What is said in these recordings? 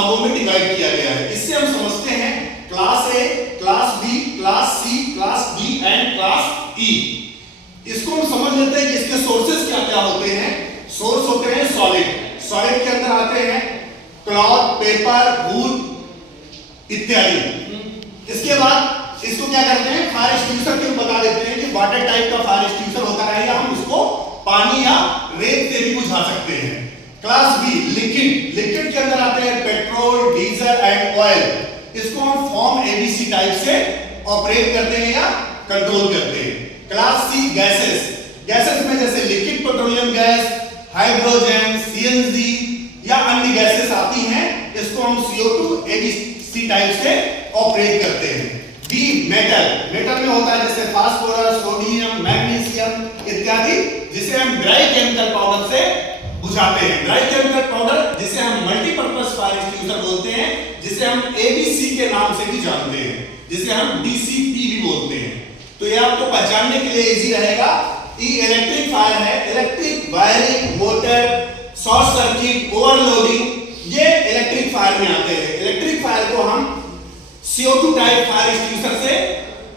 भागों में डिवाइड किया गया है। इससे हम समझते हैं class A, class B, class C, class D and class E. इसको हम समझ लेते हैं कि इसके सोर्सेस क्या क्या होते हैं। सोर्स होते हैं सॉलिड, सॉलिड के अंदर आते हैं क्लॉथ, पेपर, वुड इत्यादि। इसके बाद इसको क्या करते हैं, फायर एक्सटिंग्विशर के बता देते हैं कि वाटर टाइप का फायर एक्सटिंग्विशर होता है, या हम उसको पानी या रेत से भी बुझा सकते हैं। क्लास बी लिक्विड, लिक्विड के अंदर आते हैं पेट्रोल, डीजल एंड ऑयल। इसको हम फॉर्म एबीसी टाइप से ऑपरेट करते हैं या कंट्रोल करते हैं। क्लास सी गैसेस, गैसेस में जैसे liquid petroleum gas, hydrogen, CNG या अन्य गैसेस आती हैं, इसको हम CO2 एबीसी टाइप से ऑपरेट करते हैं। डी मेटल, मेटल में होता है जैसे फास्फोरस, सोडियम, मैग्नीशियम इत्यादि, जिसे हम ड्राई केमिकल पाउडर से बुझाते हैं। ड्राई केमिकल पाउडर जिसे हम मल्टीपर्पस फायर एक्सटिंग्विशर बोलते हैं, जिसे हम ABC के नाम से भी जानते हैं, जिसे हम DCP भी बोलते हैं। तो ये आपको पहचानने के लिए इजी रहेगा। ई इलेक्ट्रिक फायर है, electric wiring, motor, short circuit, overloading, ये इलेक्ट्रिक फायर में आते हैं। इलेक्ट्रिक फायर को हम CO2 टाइप फायर एक्सटिंग्विशर से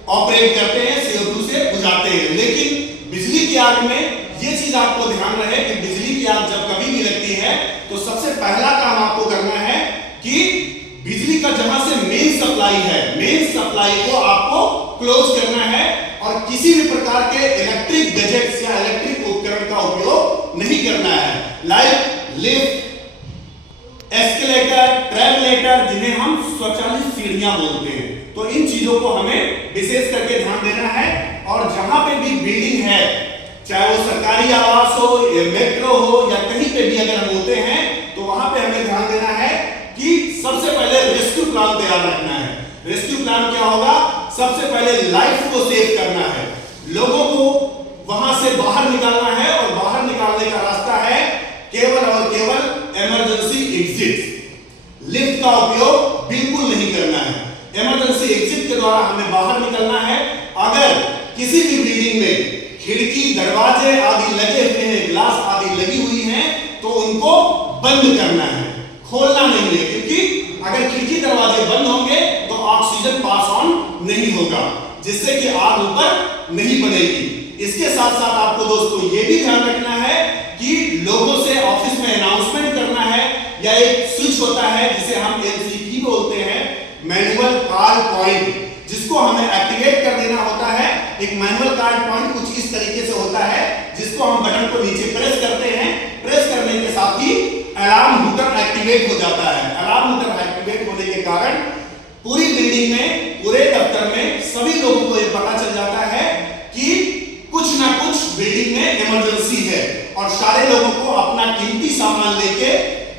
ऑपरेट करते हैं, CO2 से बुझाते हैं। लेकिन बिजली की आग में ये चीज आपको ध्यान रहे कि बिजली की आग जब कभी भी लगती है तो सबसे पहला काम आपको करना है कि बिजली का जहां से मेन सप्लाई है, मेन सप्लाई को आपको क्लोज करना है और किसी भी प्रकार के इलेक्ट्रिक गैजेट्स या इलेक्ट्रिक उपकरण का उपयोग नहीं करना है। लाइक लिफ्ट, एस्केलेटर, ट्रेवलेटर, जिन्हें हम स्वचालित सीढ़ियां बोलते हैं। तो इन चीजों को हमें विशेष करके ध्यान देना है। और जहां पे भी बिल्डिंग है, चाहे वो सरकारी आवास हो या मेट्रो हो या कहीं पे भी अगर हम होते हैं, तो वहां पे हमें ध्यान देना है कि सबसे पहले रेस्क्यू प्लान तैयार रखना है। रेस्क्यू प्लान क्या होगा, सबसे पहले लाइफ को सेव करना है, लोगों को वहां से बाहर निकालना है, और बाहर निकालने का रास्ता है केवल और केवल इमरजेंसी एग्जिट। लिफ्ट का उपयोग बिल्कुल नहीं करना है। इमरजेंसी एग्जिट के द्वारा हमें बाहर निकलना है। अगर किसी भी बिल्डिंग में खिड़की, दरवाजे आदि लगे हुए हैं, ग्लास आदि लगी हुई हैं, तो उनको बंद करना है, खोलना नहीं है, क्योंकि अगर खिड़की दरवाजे बंद होंगे तो ऑक्सीजन पास ऑन नहीं होगा, जिससे कि आग ऊपर नहीं बढ़ेगी। इसके साथ साथ आपको दोस्तों ये भी ध्यान रखना है कि लोगों से ऑफिस में अनाउंसमेंट करना है, या एक स्विच होता है जिसे हम MCP बोलते हैं, मैनुअल कॉल पॉइंट, जिसको हमें एक्टिवेट कर देना होता है। एक मैनुअल कॉल पॉइंट कुछ इस तरीके से होता है, जिसको हम बटन को नीचे प्रेस करते हैं, प्रेस करने के साथ ही अलार्म हुटर एक्टिवेट हो जाता है। अलार्म हुटर एक्टिवेट होने के कारण पूरी बिल्डिंग में, पूरे दफ्तर में सभी लोगों को ये पता चल जाता है कि कुछ ना कुछ बिल्डिंग में इमरजेंसी है, और सारे लोगों को अपना कीमती सामान लेके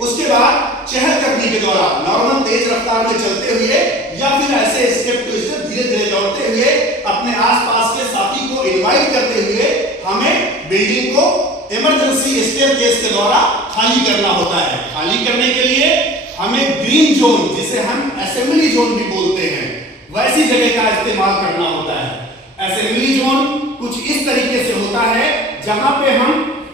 उसके बाद चहल कदमी के द्वारा नॉर्मल तेज रफ्तार में चलते हुए या फिर ऐसे स्टेप टू स्टेप धीरे धीरे दौड़ते हुए अपने आसपास के साथी को इनवाइट करते हुए हमें बिल्डिंग को इमरजेंसी स्टेयरकेस के द्वारा खाली करना होता है। खाली करने के लिए हमें ग्रीन जोन, जिसे हम असेंबली जोन भी बोलते हैं, वैसी जगह का इस्तेमाल करना होता है। असेंबली जोन कुछ इस तरीके से होता है, जहां पे हम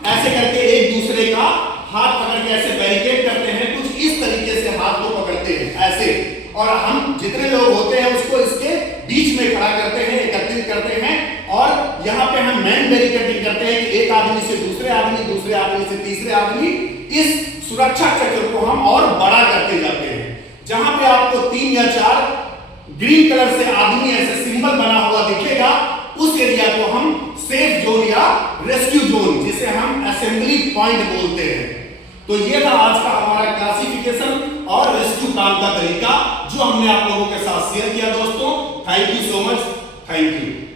ऐसे करके एक दूसरे का हाथ पकड़ के ऐसे बैरिकेड करते हैं, कुछ इस तरीके से हाथ को पकड़ते हैं ऐसे, और हम जितने लोग होते हैं उसको इसके बीच में खड़ा करते हैं, एकत्रित करते हैं, और यहाँ पे हम मैन बैरिकेडिंग करते हैं कि एक आदमी से दूसरे आदमी, दूसरे आदमी से तीसरे आदमी, इस सुरक्षा चक्र को हम और बड़ा करते जाते हैं। जहां पे आपको 3 या 4 ग्रीन कलर से आदमी ऐसे सिंबल बना हुआ दिखेगा, उस एरिया को हम सेफ जोन या रेस्क्यू जोन, जिसे हम असेंबली पॉइंट बोलते हैं। तो ये था आज का हमारा क्लासिफिकेशन और रेस्क्यू प्लान का तरीका, जो हमने आप लोगों के साथ शेयर किया दोस्तों। Thank you so much, thank you.